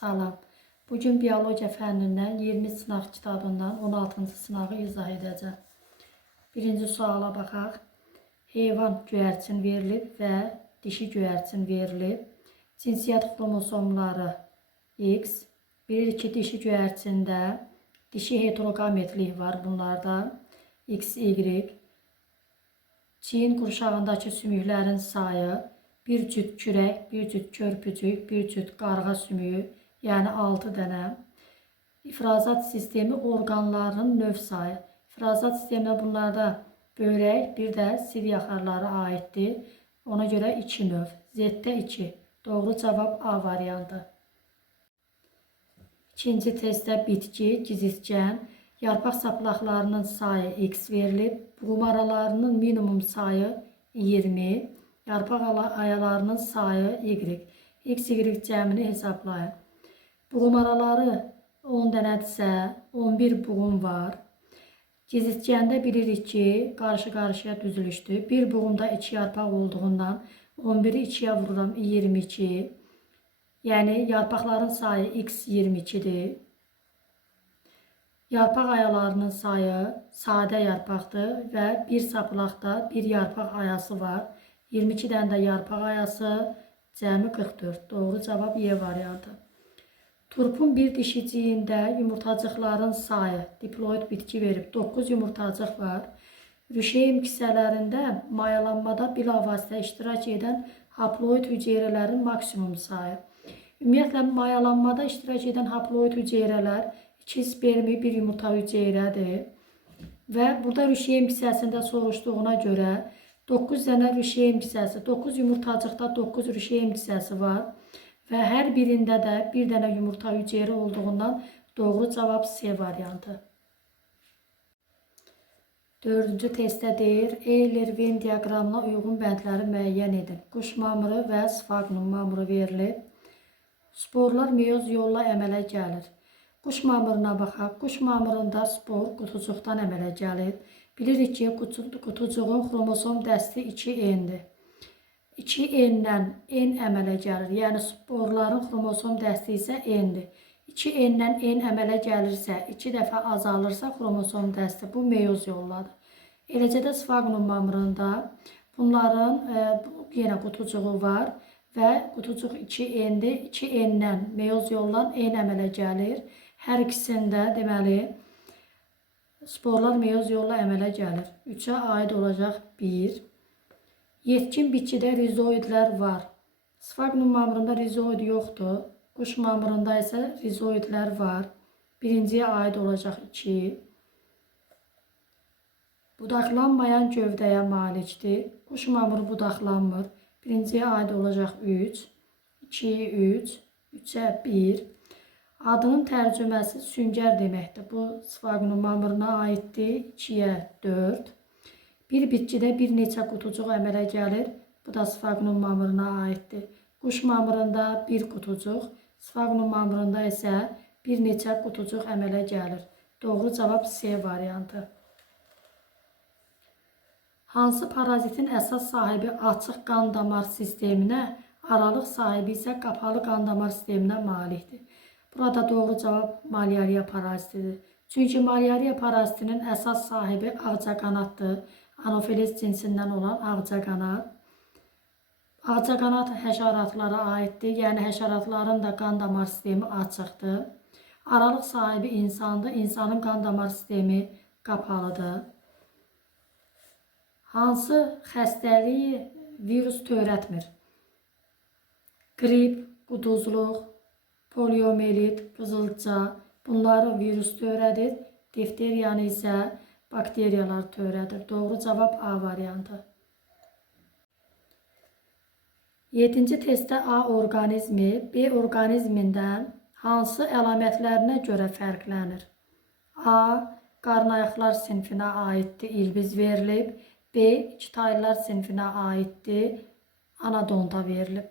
Salam. Bugün biyologiya fənnindən 20 sınaq kitabından 16-cı sınağı izah edəcəm. Birinci suala baxaq. Heyvan göyərçin verilib və dişi göyərçin verilib. Cinsiyyət xromosomları X. Bilirik ki, dişi göyərçində dişi heterogametlik var bunlarda. XY. Çiyin qurşağındakı sümüklərin sayı, bir cüt kürək, bir cüt körpücük, bir cüt qarğa sümüyü, yəni 6 dənə. İfrazat sistemi orqanlarının növ sayı. İfrazat sisteminə bunlarda böyrək, bir də sil yaxarları aiddir. Ona görə 2 növ. Z-də 2. Doğru cavab A variantı. İkinci testdə bitki, gizirtkən, yarpaq saplaqlarının sayı X verilib. Buğum aralarının minimum sayı 20. Yarpaq ayalarının sayı Y. X, Y cəmini hesablayın. Buğum araları 10 dənədirsə 11 buğum var. Gizirtkəndə bilirik ki, qarşı-qarşıya düzülüşdür. Bir buğumda 2 yarpaq olduğundan 11-i 2-yə vururam 22. Yəni yarpaqların sayı X 22-dir. Yarpaq ayalarının sayı sadə yarpaqdır və bir saplaqda bir yarpaq ayası var. 22 dənə də yarpaq ayası, cəmi 44. Doğru cavab Y variantı. Turpun bir dişiciyində yumurtacıqların sayı, diploid bitki verib 9 yumurtacıq var. Rüşeym kisələrində mayalanmada bilavasitə iştirak edən haploid hüceyrələrin maksimum sayı. Ümumiyyətlə, mayalanmada iştirak edən haploid hüceyrələr 2 spermi, 1 yumurta hüceyrədir. Və burada rüşeym kisəsində soruşduğuna görə 9 dənə rüşeym kisəsi, 9 yumurtacıqda 9 rüşeym kisəsi var. Və hər birində də bir dənə yumurta hüceyri olduğundan doğru cavab C variantı. Dördüncü testdə deyir, Euler-Venn diaqramına uyğun bəndləri müəyyən edin. Quş mamırı və sfaqnum mamırı verilib. Sporlar meyoz yolla əmələ gəlir. Quş mamırına baxaq. Quş mamırında spor qutucuqdan əmələ gəlir. Bilirik ki, qutucuğun xromosom dəsti 2N-dir. 2N-dən N əmələ gəlir. Yəni, sporların xromosom dəsti isə N-dir. 2N-dən N əmələ gəlirsə, 2 dəfə azalırsa xromosom dəsti. Bu meyoz yolladır. Eləcə də sfaqnum mamırında bunların yenə qutucuğu var və qutucuq 2N-dir. 2N-dən meyoz yollan N əmələ gəlir. Hər ikisində deməli sporlar meyoz yolla əmələ gəlir. 3-ə aid olacaq 1. Yetkin bitkidə rizoidlər var. Sfaqnum mamırında rizoid yoxdur. Quş mamırında isə rizoidlər var. Birinciyə aid olacaq 2. Budaqlanmayan gövdəyə malikdir. Quş mamırı budaqlanmır. Birinciyə aid olacaq 3. 2, 3. 3-ə 1. Adının tərcüməsi süngər deməkdir. Bu sfaqnum mamırına aiddir. 2-yə 4. Bir bitkidə bir neçə qutucuq əmələ gəlir. Bu da sfaqnum mamırına aiddir. Quş mamırında bir qutucuq, sfaqnum mamırında isə bir neçə qutucuq əmələ gəlir. Doğru cavab C variantı. Hansı parazitin əsas sahibi açıq qan damar sisteminə, aralıq sahibi isə qapalı qan damar sisteminə malikdir? Burada doğru cavab malyariya parazitidir. Çünki malyariya parazitinin əsas sahibi ağcaqanaddır. Anofiliz cinsindən olan ağcaqanad. Ağcaqanad həşəratlara aiddir. Yəni, həşəratların da qan damar sistemi açıqdır. Aralıq sahibi insandır. İnsanın qan damar sistemi qapalıdır. Hansı xəstəliyi virus törətmir? Qrip, quduzluq, poliomelit, qızılca, bunları virus törədir. Difteriyanı isə bakteriyalar törədir. Doğru cavab A variantı. 7-ci testdə A orqanizmi B orqanizmindən hansı əlamətlərinə görə fərqlənir? A. Qarnayaqlar sinfinə aiddir, ilbiz verilib. B. İkitaylılar sinfinə aiddir, anadonta verilib.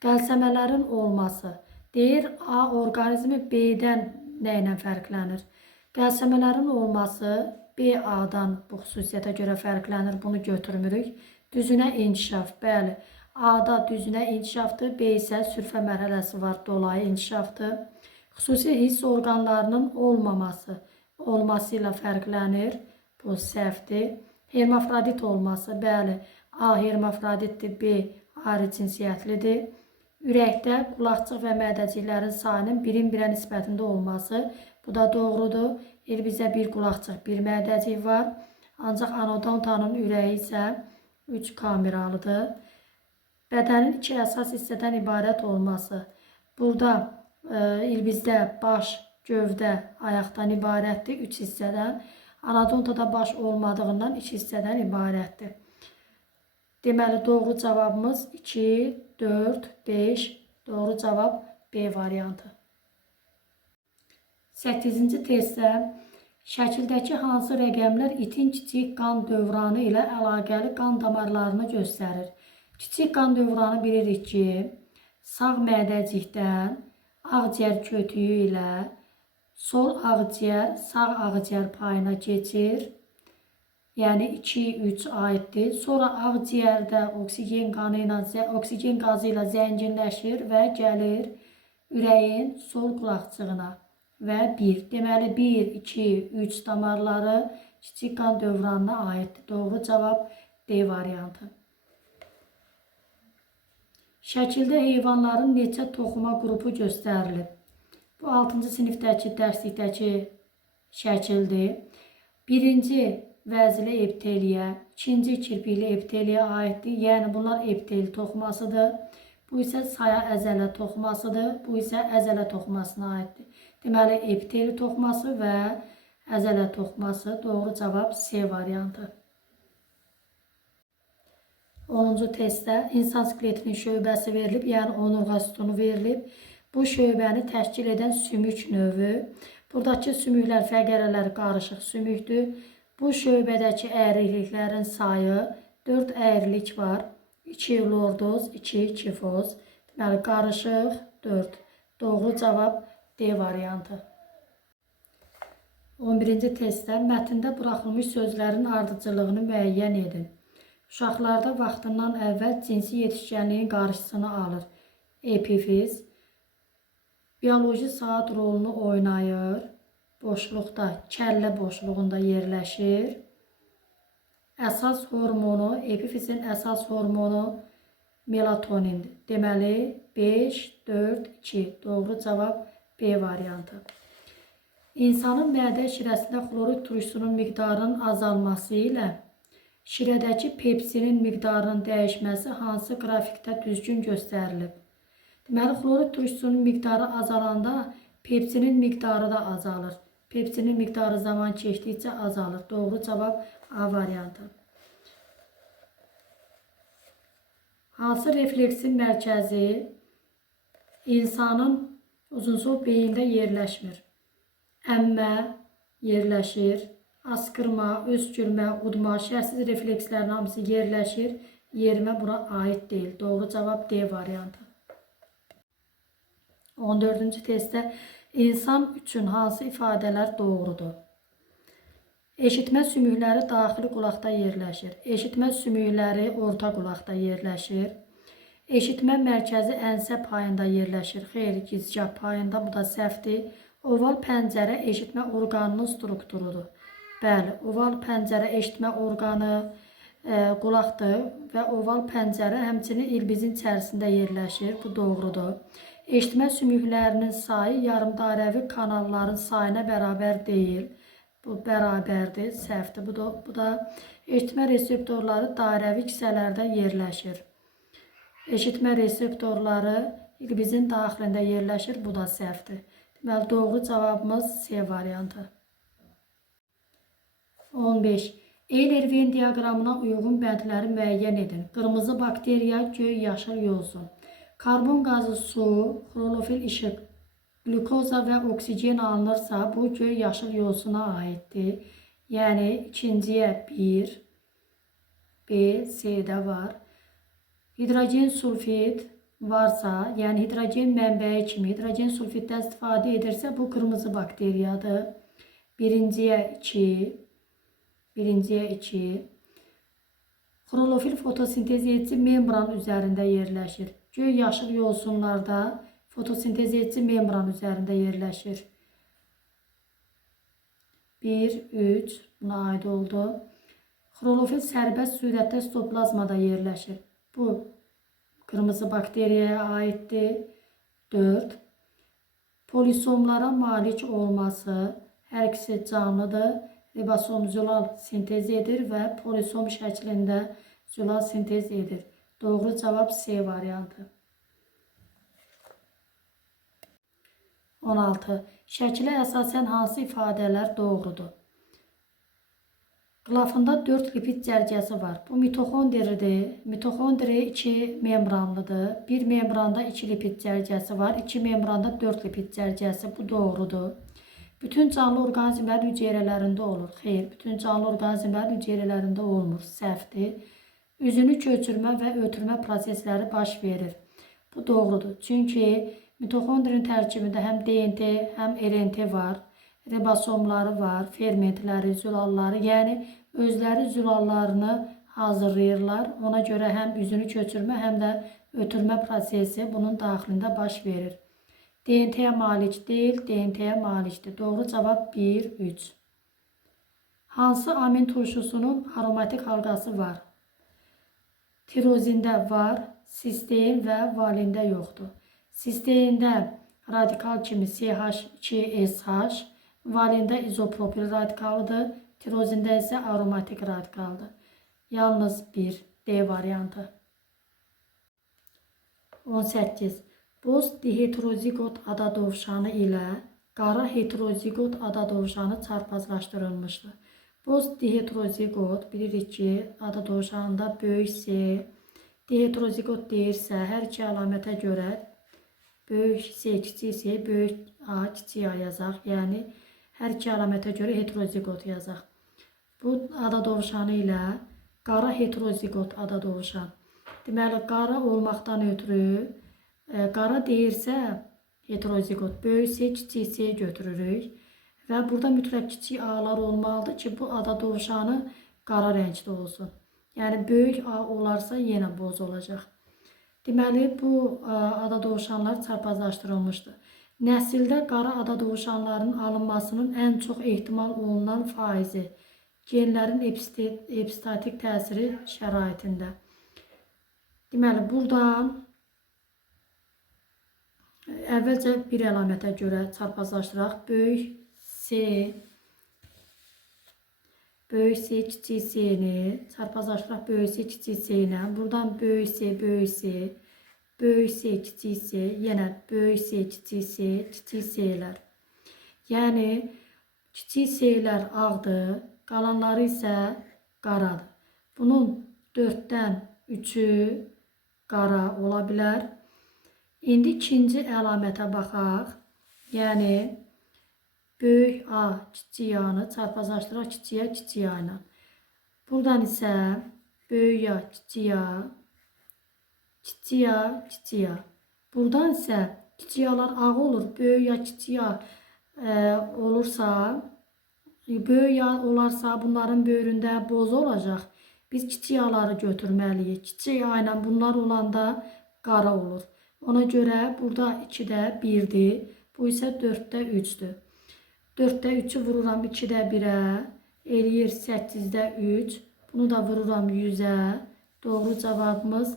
Qəlsəmələrin olması. Deyir, A orqanizmi B-dən nə ilə fərqlənir? Qəlsəmələrin olması B-A-dan bu xüsusiyyətə görə fərqlənir. Bunu götürmürük. Düzünə inkişaf. Bəli, A-da düzünə inkişafdır, B isə sürfə mərhələsi var, dolayı inkişafdır. Xüsusi hiss orqanlarının olması ilə fərqlənir. Bu səhvdir. Hermafrodit olması, bəli, A hermafroditdir, B ayrı cinsiyyətlidir. Ürəkdə qulaqcıq və mədəciklərin sayının birin birə nisbətində olması, bu da doğrudur. Bizdə bir qulaqcıq, bir mədəcik var. Ancaq anodontanın ürəyi isə 3 kameralıdır. Bədənin 2 əsas hissədən ibarət olması. Burada ilbizdə baş, gövdə, ayaqdan ibarətdir, 3 hissədən. Anodontada baş olmadığından 2 hissədən ibarətdir. Deməli, doğru cavabımız 2, 4, 5. Doğru cavab B variantı. 8-ci testdə şəkildəki hansı rəqəmlər itin kiçik qan dövranı ilə əlaqəli qan damarlarını göstərir? Kiçik qan dövranı bilirik ki, sağ mədəcikdən ağciyər kötüyü ilə sol ağciyər, sağ ağciyər payına keçir. Yəni 2-3 aiddir. Sonra ağciyərdə oksigen qazı ilə zənginləşir və gəlir ürəyin sol qulaqcığına və 1. Deməli 1, 2, 3 damarları kiçik qan dövranına aiddir. Doğru cavab D variantı. Şəkildə heyvanların neçə toxuma qrupu göstərilib? Bu 6-cı sinifdəki dərslikdəki şəkildir. Birinci vəzili epiteliyə, ikinci kirpikli epiteliyə aiddir. Yəni bunlar epitel toxumasıdır. Bu isə saya əzələ toxumasıdır. Bu isə əzələ toxumasına aiddir. Deməli epiteli toxuması və əzələ toxuması. Doğru cavab C variantı. 10-cu testdə insan skeletinin şöbəsi verilib, yəni onurğa sütunu verilib. Bu şöbəni təşkil edən sümük növü. Buradakı sümüklər, fəqərələr qarışıq sümükdür. Bu şöbədəki əyriliklərin sayı 4 əyrilik var. 2 lordoz, 2 kifoz. Deməli, qarışıq 4. Doğru cavab D variantı. 11-ci testdə mətndə buraxılmış sözlərin ardıcıllığını müəyyən edin. Uşaqlarda vaxtından əvvəl cinsi yetişkənliyin qarşısını alır. Epifiz. Bioloji saat rolunu oynayır. Boşluqda, kəllə boşluğunda yerləşir. Əsas hormonu, epifizin əsas hormonu melatonindir. Deməli, 5, 4, 2. Doğru cavab B variantı. İnsanın mədə şirəsində xlorid turşusunun miqdarının azalması ilə şirədəki pepsinin miqdarının dəyişməsi hansı qrafikdə düzgün göstərilib? Deməli, xlorid turşusunun miqdarı azalanda pepsinin miqdarı da azalır. Pepsinin miqdarı zaman keçdikcə azalır. Doğru cavab A variantı. Hansı refleksin mərkəzi insanın uzunsol beyində yerləşmir? Əmmə yerləşir, askırma, öskürmə, udma, şərsiz reflekslərin hamısı yerləşir. Yerimə bura aid deyil. Doğru cavab D variantı. 14-cü testdə insan üçün hansı ifadələr doğrudur? Eşitmə sümükləri daxili qulaqda yerləşir. Eşitmə sümükləri orta qulaqda yerləşir. Eşitmə mərkəzi ənsə payında yerləşir. Xeyr, gicgah payında, bu da səhvdir. Oval pəncərə eşitmə orqanının strukturudur. Bəli, oval pəncərə eşitmə orqanı qulaqdır və oval pəncərə həmçinin ilbizin içərisində yerləşir. Bu doğrudur. Eşitmə sümüklərinin sayı yarımdairəvi kanalların sayına bərabər deyil. Bu bərabərdir, səhvdir. Bu da eşitmə reseptorları dairəvi kisələrdə yerləşir. Eşitmə reseptorları ilbizin daxilində yerləşir. Bu da səhvdir. Deməli, doğru cavabımız C variantı. 15. Eyler-Venn diaqramına uyğun bəndləri müəyyən edin. Qırmızı bakteriya, göy yaşıl yosun. Karbon qazı, su, xlorofil işıq, glukoza və oksigen alınırsa, bu göy yaşıl yosuna aiddir. Yəni, ikinciyə 1, B, C-də var. Hidrogen sulfid varsa, yəni hidrogen mənbəyi kimi hidrogen sulfiddən istifadə edirsə, bu qırmızı bakteriyadır. Birinciyə 2, Xlorofil fotosintez edici membran üzərində yerləşir. Göy yaşıl yosunlarda fotosintez edici membran üzərində yerləşir. 1, 3 buna aid oldu. Xlorofil sərbəst surətdə sitoplazmada yerləşir. Bu qırmızı bakteriyaya aiddir. 4. Polisomlara malik olması, hər ikisi canlıdır. Ribosom zülal sintez edir və polisom şəklində zülal sintez edir. Doğru cavab C variantı. 16. Şəkilə əsasən hansı ifadələr doğrudur? Qılafında 4 lipid cərgəsi var. Bu mitoxondridir. Mitoxondri 2 membranlıdır. Bir membranda 2 lipid cərgəsi var. 2 membranda 4 lipid cərgəsi. Bu doğrudur. Bütün canlı orqanizmlər hüceyrələrində olur. Xeyr, bütün canlı orqanizmlər hüceyrələrində olmur. Səhvdir. Üzünü köçürmə və ötürmə prosesləri baş verir. Bu doğrudur. Çünki mitoxondrin tərkibində həm DNT, həm RNT var. Ribosomları var, fermentləri, zülalları, yəni özləri zülallarını hazırlayırlar. Ona görə həm üzünü köçürmə, həm də ötürmə prosesi bunun daxilində baş verir. DNT-yə malik deyil, DNT-yə malikdir. Doğru cavab 1, 3. Hansı amin turşusunun aromatik halqası var? Tirozində var, sistein və valində yoxdur. Sisteində radikal kimi CH2SH, valində izopropil radikalıdır, tirozində isə aromatik radikaldır. Yalnız 1, D variantı. 18. Boz diheterozigot ada dovşanı ilə qara heterozigot ada dovşanı çarpazlaşdırılmışdır. Boz diheterozigot bilirik ki, ada dovşanında böyük C, diheterozigot deyirsə, hər iki əlamətə görə böyük C, kiçik C, böyük A, kiçik A yazaq. Yəni, hər iki əlamətə görə heterozigot yazaq. Bu ada dovşanı ilə qara heterozigot ada dovşan. Deməli, qara olmaqdan ötürü qara deyirsə heterozigot, böyük C, kiçik C götürürük və burada mütləq kiçik A-lar olmalıdır ki, bu ada dovşanı qara rəngdə olsun. Yəni, böyük A olarsa yenə boz olacaq. Deməli, bu ada dovşanlar çarpazlaşdırılmışdır. Nəsildə qara ada dovşanlarının alınmasının ən çox ehtimal olunan faizi genlərin epistatik təsiri şəraitində. Deməli, buradan əvvəlcə bir əlamətə görə çarpazlaşdıraq. Böyük C, kiçik C-ni çarpazlaşdıraq böyük C, kiçik C ilə. Buradan böyük C, böyük C, kiçik C, yenə böyük C, kiçik C-lər. Yəni, kiçik C-lər ağdır, qalanları isə qaradır. Bunun 4-dən 3-ü qara ola bilər. İndi ikinci əlamətə baxaq. Yəni, böyük A, kiçik A-nı çarpazlaşdıraq kiçik A ilə. Buradan isə böyük A, kiçik A, kiçik A. Buradan isə kiçik A-lar ağ olur. Böyük A, kiçik A olursa, böyük A olarsa bunların böyründə boz olacaq. Biz kiçik A-ları götürməliyik. Kiçik A ilə bunlar olanda qara olur. Ona görə burada 2-də 1-dir. Bu isə 4-də 3-dür. 4-də 3-ü vururam 2-də 1-ə. Eləyir 8-də 3. Bunu da vururam 100-ə. Doğru cavabımız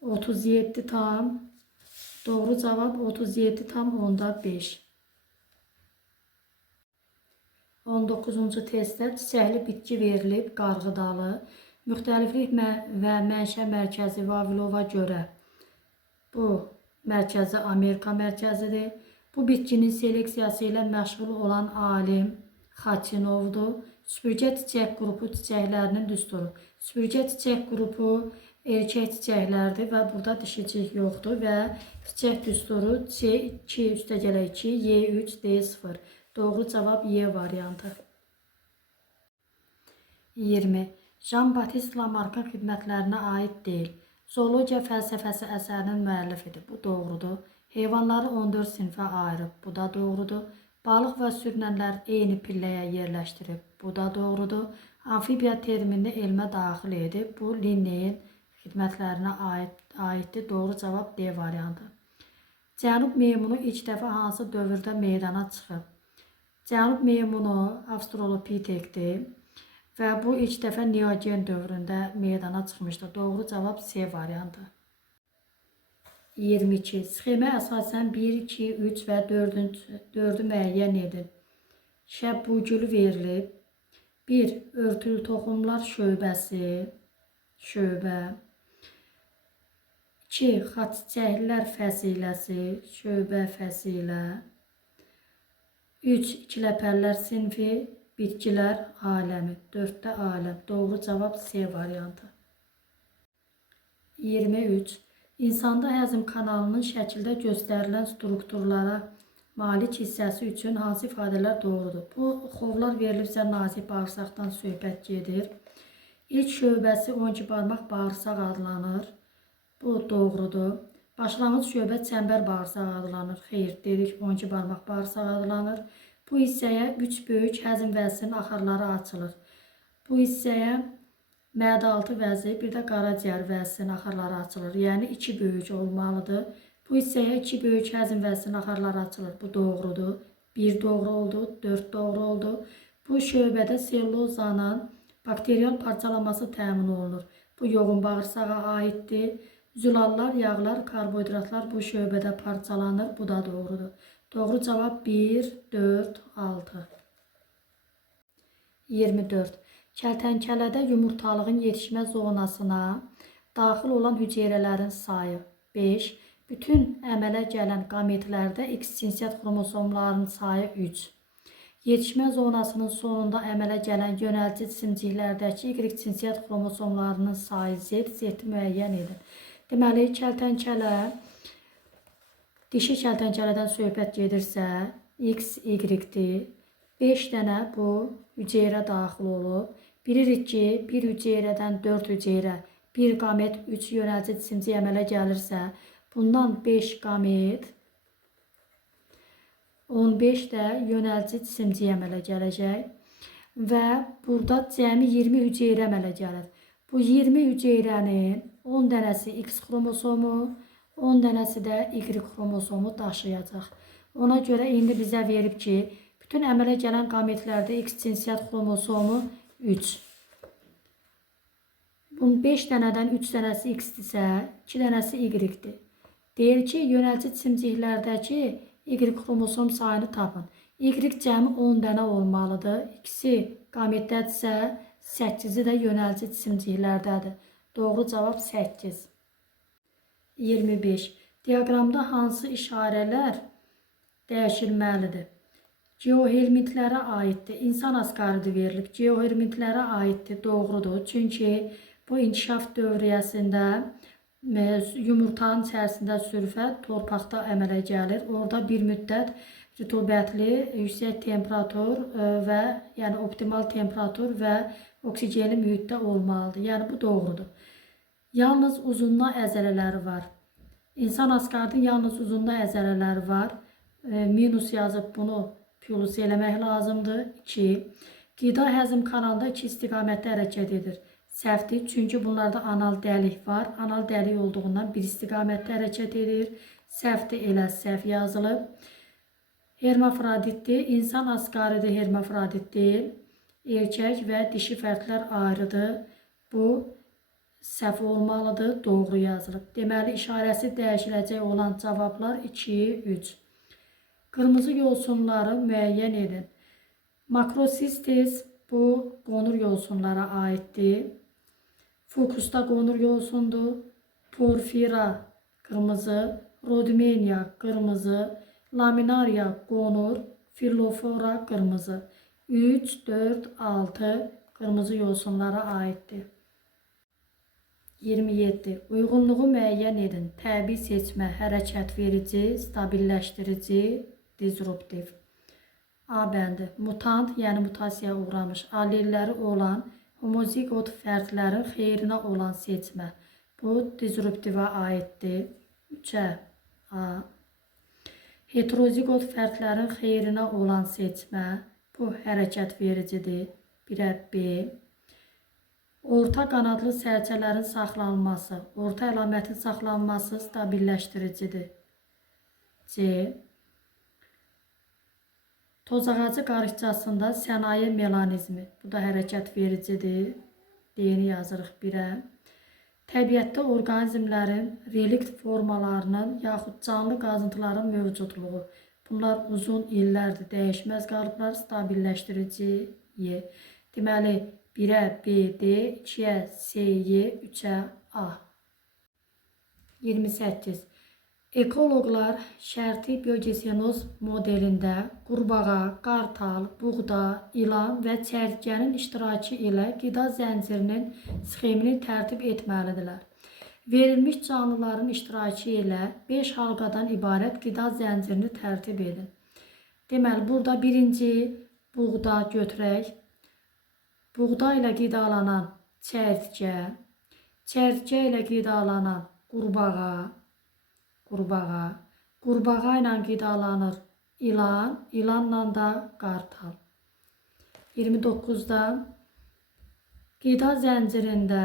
37 tam. Doğru cavab 37 tam onda 5. 19-cu testdə çiçəkli bitki verilib, qarğıdalı. Müxtəliflik və mənşə mərkəzi Vavilova görə. Bu mərkəzi Amerika mərkəzidir. Bu bitkinin seleksiyası ilə məşğul olan alim Xaçinovdur. Süpürgə çiçək qrupu çiçəklərinin düsturu. Süpürgə çiçək qrupu erkək çiçəklərdir və burada dişicik yoxdur və çiçək düsturu C2 üstəgələ 2, Y3, D0. Doğru cavab Y variantı. 20. Jean-Baptiste Lamarck'ın xidmətlərinə aid deyil. Zoologiya fəlsəfəsi əsərinin müəllifidir. Bu doğrudur. Heyvanları 14 sinfə ayırıb. Bu da doğrudur. Balıq və sürünənlər eyni pilləyə yerləşdirib. Bu da doğrudur. Amfibiya terminini elmə daxil edib. Bu Linneyin xidmətlərinə aiddir. Doğru cavab D variantı. Cənub meymunu ilk dəfə hansı dövrdə meydana çıxıb? Cənub meymunu Avstralopitekdir və bu ilk dəfə Neogen dövründə meydana çıxmışdır. Doğru cavab C variantı. 22. Sxemə əsasən 1, 2, 3 və 4-ü müəyyən edin. Şəbbugülü verilib. 1. Örtülü toxumlar şöbəsi, şöbə. 2. Xaçiçəklər fəsiləsi, şöbə, fəsilə. 3. İkiləpərlər sinfi, bitkilər aləmi, 4-də aləm. Doğru cavab C variantı. 23. İnsanda həzm kanalının şəkildə göstərilən strukturlara malik hissəsi üçün hansı ifadələr doğrudur? Bu xovlar verilibsə nazik bağırsaqdan söhbət gedir. İlk şöbəsi 12 barmaq bağırsaq adlanır. Bu doğrudur. Başlanğıc şöbə çəmbər bağırsaq adlanır. Xeyr, dedik 12 barmaq bağırsaq adlanır. Bu hissəyə 3 böyük həzm vəzinin axarları açılır. Bu hissəyə mədə-altı vəzi, bir də qaraciyər vəzinin axarları açılır. Yəni 2 böyük olmalıdır. Bu hissəyə 2 böyük həzm vəzinin axarları açılır. Bu doğrudur. 1 doğru oldu, 4 doğru oldu. Bu şöbədə sellozanın bakterial parçalanması təmin olunur. Bu yoğun bağırsağa aiddir. Zülallar, yağlar, karbohidratlar bu şöbədə parçalanır. Bu da doğrudur. Doğru cavab 1, 4, 6. 24. Kəltənkələdə yumurtalığın yetişmə zonasına daxil olan hüceyrələrin sayı 5. Bütün əmələ gələn qametlərdə X cinsiyyət xromosomlarının sayı 3. Yetişmə zonasının sonunda əmələ gələn yönəlci cisimciklərdəki Y cinsiyyət xromosomlarının sayı Z, Z-i müəyyən edin. Deməli, dişi kəltənkələdən söhbət gedirsə, X, Y-dir. 5 dənə bu hüceyrə daxil olub. Bilirik ki, bir hüceyrədən 4 hüceyrə, bir qamet 3 yönəlci cisimcik əmələ gəlirsə, bundan 5 qamet, 15 də yönəlci cisimcik əmələ gələcək. Və burada cəmi 20 hüceyrə əmələ gəlir. Bu 20 hüceyrənin 10 dənəsi X xromosomu, 10 dənəsi də Y xromosomu daşıyacaq. Ona görə indi bizə verib ki, bütün əmələ gələn qametlərdə X cinsiyyət xromosomu 3. Bunun 5 dənədən 3 dənəsi X-dirsə, 2 dənəsi Y-dir. Deyir ki, yönəlci cisimciklərdəki Y xromosom sayını tapın. Y cəmi 10 dənə olmalıdır. İkisi qametdədirsə, 8-i də yönəlci cisimciklərdədir. Doğru cavab 8. 25. Diaqramda hansı işarələr dəyişilməlidir? Geohermitlərə aiddir. İnsan asqaridi verilib. Geohermitlərə aiddir. Doğrudur. Çünki bu inkişaf dövriyyəsində yumurtanın içərisində sülfət torpaqda əmələ gəlir. Orada bir müddət rütubətli, yüksək temperatur və yəni optimal temperatur və oksigenli mühitdə olmalıdır. Yəni bu doğrudur. Yalnız uzunluğa əzələləri var. İnsan asqaridin yalnız uzunluğa əzələləri var. Minus yazıb bunu plus eləmək lazımdır. 2. Qida həzm kanalında 2 istiqamətdə hərəkət edir. Səhvdir, çünki bunlarda anal dəlik var. Anal dəlik olduğundan bir istiqamətdə hərəkət edir. Səhvdir, elə səhv yazılıb. Hermafroditdir. İnsan asqaridi hermafrodit deyil. Erkək və dişi fərqlər ayrıdır. Bu səhv olmalıdır. Doğru yazılıb. Deməli, işarəsi dəyişiləcək olan cavablar 2, 3. Qırmızı yosunları müəyyən edin. Makrosistis bu qonur yosunlara aiddir. Fukusda qonur yosundur. Porfira qırmızı, Rodmenia qırmızı, Laminaria qonur, Filofora qırmızı. 3, 4, 6 qırmızı yosunlara aiddir. 27. Uyğunluğu müəyyən edin. Təbii seçmə, hərəkət verici, stabilləşdirici, disruptiv. A bəndi. Mutant, yəni mutasiyaya uğramış, allelləri olan homozigot fərdlərin xeyrinə olan seçmə. Bu disruptivə aiddir. 3-ə A. Heterozigot fərdlərin xeyrinə olan seçmə. Bu hərəkət vericidir. 1-ə B. Orta qanadlı sərçələrin saxlanılması. Orta əlamətin saxlanılması stabilləşdiricidir. C. Tozağacı qarışcasında sənaye melanizmi. Bu da hərəkət vericidir. D-ni yazırıq 1-ə. Təbiətdə orqanizmlərin relikt formalarının yaxud canlı qazıntıların mövcudluğu. Bunlar uzun illərdir dəyişməz qalıblar, stabilləşdirici Y. Deməli 1-ə B, D, 2-ə C, Y, 3-ə A. 28. Ekoloqlar şərti biogenoz modelində qurbağa, qartal, buğda, ilan və çərtkənin iştirakı ilə qida zəncirinin sxemini tərtib etməlidirlər. Verilmiş canlıların iştirakı ilə 5 halqadan ibarət qida zəncirini tərtib edin. Deməli, burada birinci buğda götürək. Buğda ilə qidalanan çərtkə, çərtkə ilə qidalanan qurbağa, qurbağa ilə qidalanır ilan, ilanla da qartal. 29-da qida zəncirində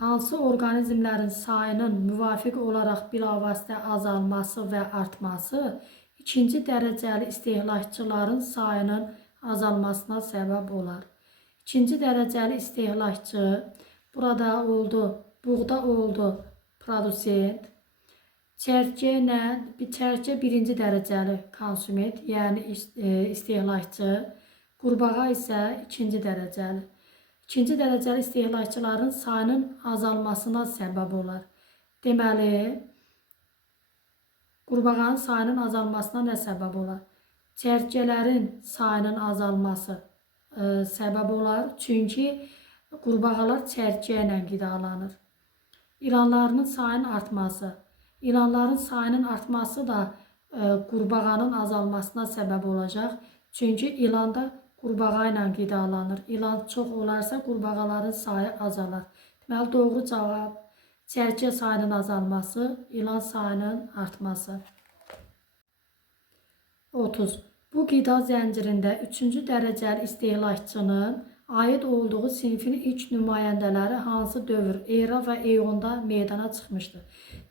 hansı orqanizmlərin sayının müvafiq olaraq bilavasitə azalması və artması ikinci dərəcəli istehlakçıların sayının azalmasına səbəb olar. İkinci dərəcəli istehlakçı burada oldu, buğda oldu produsent. Çərtkə birinci dərəcəli konsument, yəni istehlakçı, qurbağa isə ikinci dərəcəli. İkinci dərəcəli istehlakçıların sayının azalmasına səbəb olar. Deməli, qurbağanın sayının azalmasına nə səbəb olar? Çərtkələrin sayının azalması səbəb olar, çünki qurbağalar çərtkə ilə qidalanır. İlanların sayının artması. İlanların sayının artması da qurbağanın azalmasına səbəb olacaq. Çünki ilanda qurbağa ilə qidalanır. İlan çox olarsa qurbağaların sayı azalar. Deməli, doğru cavab çərtkə sayının azalması, ilan sayının artması. 30. Bu qida zəncirində 3-cü dərəcəli istehlakçının aid olduğu sinfin ilk nümayəndələri hansı dövr, era və eonda meydana çıxmışdır?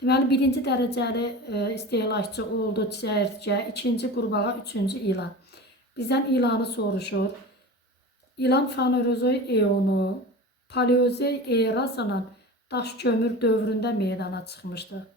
Deməli, birinci dərəcəli istehlakçı oldu çərtkə, ikinci qurbağa, üçüncü ilan. Bizdən ilanı soruşur. İlan Fanerozoik eonu, Paleozoik erasının daş kömür dövründə meydana çıxmışdır.